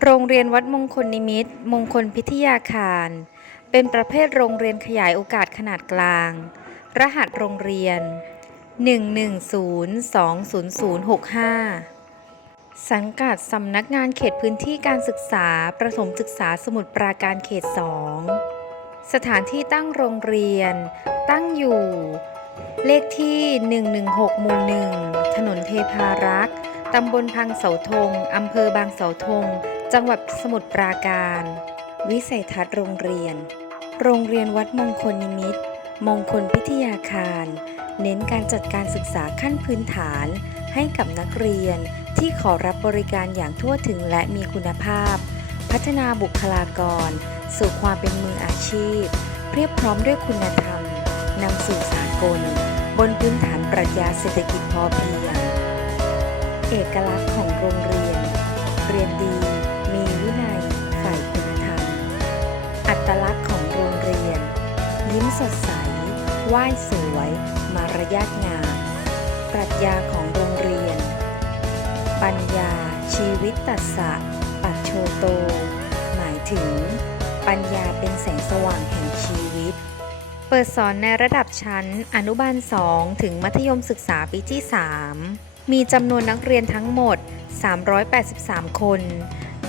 โรงเรียนวัดมงคลนิมิตมงคลพิทยาคาร เป็นประเภทโรงเรียนขยายโอกาสขนาดกลาง รหัสโรงเรียน 1102065 สังกัดสำนักงานเขตพื้นที่การศึกษาประถมศึกษาสมุทรปราการเขต 2 สถานที่ตั้งโรงเรียน ตั้งอยู่ เลขที่ 116หมู่1ถนนเทพารักษ์ตำบลพังเสาธง อำเภอบางเสาธง จังหวัดสมุทรปราการ วิสัยทัศน์โรงเรียน โรงเรียนวัดมงคลนิมิตรมงคลพิทยาคาร เน้นการจัดการศึกษาขั้นพื้นฐาน ให้กับนักเรียนที่ขอรับบริการอย่างทั่วถึงและมีคุณภาพ พัฒนาบุคลากร สู่ความเป็นมืออาชีพเรียบพร้อมด้วยคุณธรรมนำสู่สากล บนพื้นฐานปรัชญาเศรษฐกิจพอเพียง เอกลักษณ์ของโรงเรียน เรียนดี ตลักษณ์ของโรงเรียน ยิ้มสดใส ไหว้สวย มารยาทงาม ปรัชญาของโรงเรียน ปัญญา ชีวิตตัสสะ ปัจโชโต หมายถึง ปัญญาเป็นแสงสว่างแห่งชีวิต เปิดสอนในระดับชั้นอนุบาล 2 ถึงมัธยมศึกษาปีที่ 3 มีจำนวนนักเรียนทั้งหมด 383 คน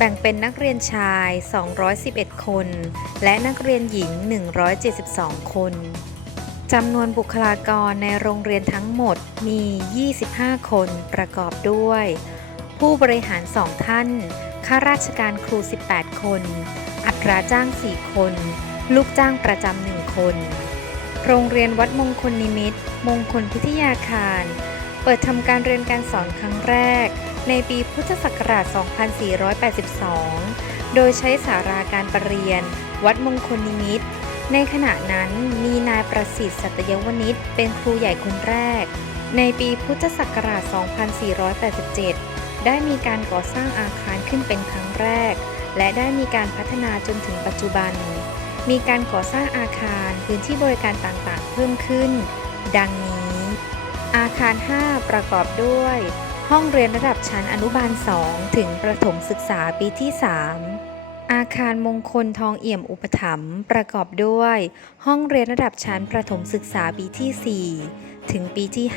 บ่งเป็นนักเรียนชาย 211 คน และนักเรียนหญิง 172 คน จำนวนบุคลากรในโรงเรียนทั้งหมดมี 25 คนประกอบด้วย ผู้บริหาร 2 ท่าน ข้าราชการครู 18 คน อัตราจ้าง 4 คน ลูกจ้างประจำหนึ่งคน โรงเรียนวัดมงคลนิมิตมงคลพิทยาคาร เปิดทำการเรียนการสอนครั้งแรก ในปีพุทธศักราช 2482 โดยใช้สาราการประเรียน วัดมงคลนิมิต ในขณะนั้นมีนายประสิทธิ์สัตยวณิชเป็นครูใหญ่คนแรก ในปีพุทธศักราช 2487 ได้มีการก่อสร้างอาคารขึ้นเป็นครั้งแรก และได้มีการพัฒนาจนถึงปัจจุบัน มีการก่อสร้างอาคารพื้นที่บริการต่างๆ เพิ่มขึ้น ดังนี้ อาคาร 5 ประกอบด้วย ห้องเรียนระดับชั้นอนุบาล 2 ถึงประถมศึกษาปีที่ 3 อาคารมงคลทองเอี่ยมอุปถัมภ์ประกอบด้วย ห้องเรียนระดับชั้นประถมศึกษาปีที่ 4 ถึงปีที่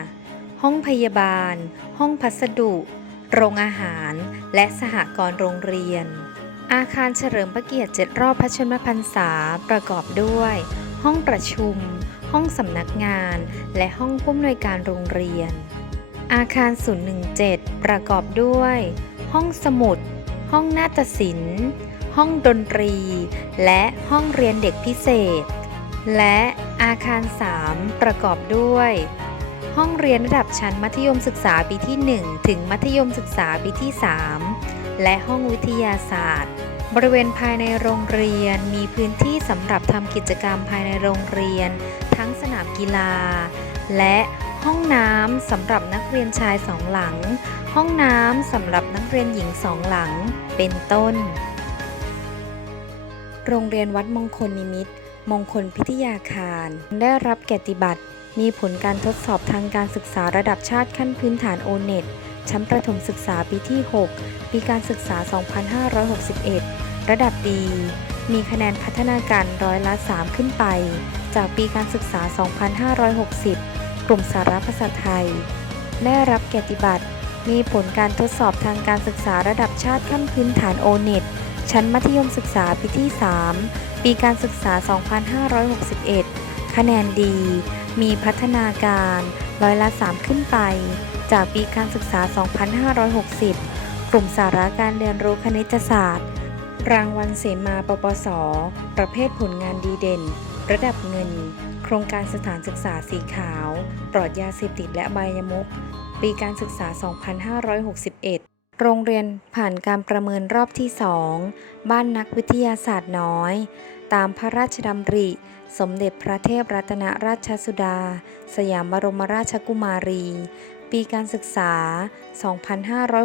5 ห้องพยาบาล ห้องพัสดุ โรงอาหาร และสหกรณ์โรงเรียน อาคารเฉลิมพระเกียรติ7รอบพระชนมพรรษาประกอบด้วย ห้องประชุม ห้องสำนักงาน และห้องผู้อำนวยการโรงเรียน อาคาร 017 ประกอบด้วย ห้องสมุด ห้องนาฏศิลป์ ห้องดนตรี และห้องเรียนเด็กพิเศษ และอาคาร 3 ประกอบด้วย ห้องเรียนระดับชั้นมัธยมศึกษาปีที่ 1 ถึงมัธยมศึกษาปีที่ 3 และห้องวิทยาศาสตร์ บริเวณภายในโรงเรียนมีพื้นที่สำหรับทำกิจกรรมภายในโรงเรียน ทั้งสนามกีฬา และ ห้องน้ำสำหรับนักเรียนชายสองหลัง ห้องน้ำสำหรับนักเรียนหญิงสองหลัง เป็นต้น โรงเรียนวัดมงคลนิมิต มงคลพิทยาคาร ได้รับเกียรติบัตร มีผลการทดสอบทางการศึกษาระดับชาติขั้นพื้นฐานโอเน็ตชั้นประถมศึกษาปีที่ 6 ปีการศึกษา 2561 ระดับดี มีคะแนนพัฒนาการร้อยละ 3 ขึ้นไป จากปีการศึกษา 2560 กลุ่มสาระภาษาไทย ได้รับเกียรติบัตร มีผลการทดสอบทางการศึกษาระดับชาติขั้นพื้นฐานโอเน็ตชั้นมัธยมศึกษาปีที่ 3 ปีการศึกษา 2561 คะแนนดี มีพัฒนาการร้อยละ 3 ขึ้นไป จากปีการศึกษา 2560 กลุ่มสาระการเรียนรู้คณิตศาสตร์ รางวัลเสมาปปส ประเภทผลงานดีเด่น ระดับเงิน โครงการสถานศึกษาสีขาว ปลอดยาเสพติดและใบายมุก ปีการศึกษา 2561 โรงเรียนผ่านการประเมินรอบที่ 2 บ้านนักวิทยาศาสตร์น้อย ตามพระราชดำริ สมเด็จพระเทพรัตนราชสุดา สยามบรมราชกุมารี ปีการศึกษา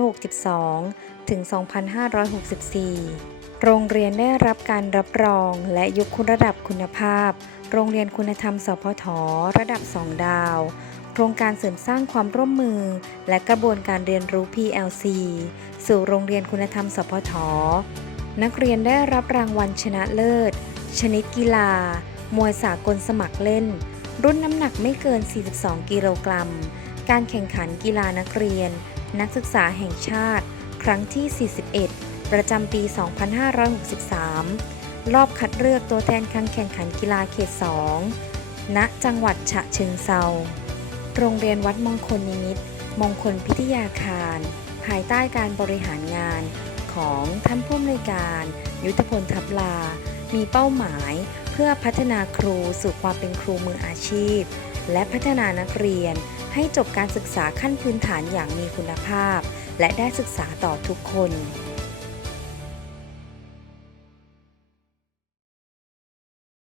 2562 ถึง 2564 โรงเรียนได้รับการรับรองและยกคุณระดับคุณภาพ โรงเรียนคุณธรรม สพท ระดับ 2 ดาว โครงการเสริมสร้างความร่วมมือ และกระบวนการเรียนรู้ PLC สู่โรงเรียนคุณธรรม สพท นักเรียนได้รับรางวัลชนะเลิศ ชนิดกีฬา มวยสากลสมัครเล่น รุ่นน้ำหนักไม่เกิน 42 กิโลกรัม การแข่งขันกีฬานักเรียน นักศึกษาแห่งชาติ ครั้งที่ 41 ประจำปี 2563 รอบคัดเลือกตัวแทนการแข่งขันกีฬาเขต 2 ณ จังหวัดฉะเชิงเซา โรงเรียนวัดมงคลนิมิตมงคลพิทยาคาร ภายใต้การบริหารงานของท่านผู้อำนวยการ ยุทธพลทับลา มีเป้าหมายเพื่อพัฒนาครูสู่ความเป็นครูมืออาชีพ และพัฒนานักเรียนให้จบการศึกษาขั้นพื้นฐานอย่างมีคุณภาพ และได้ศึกษาต่อทุกคน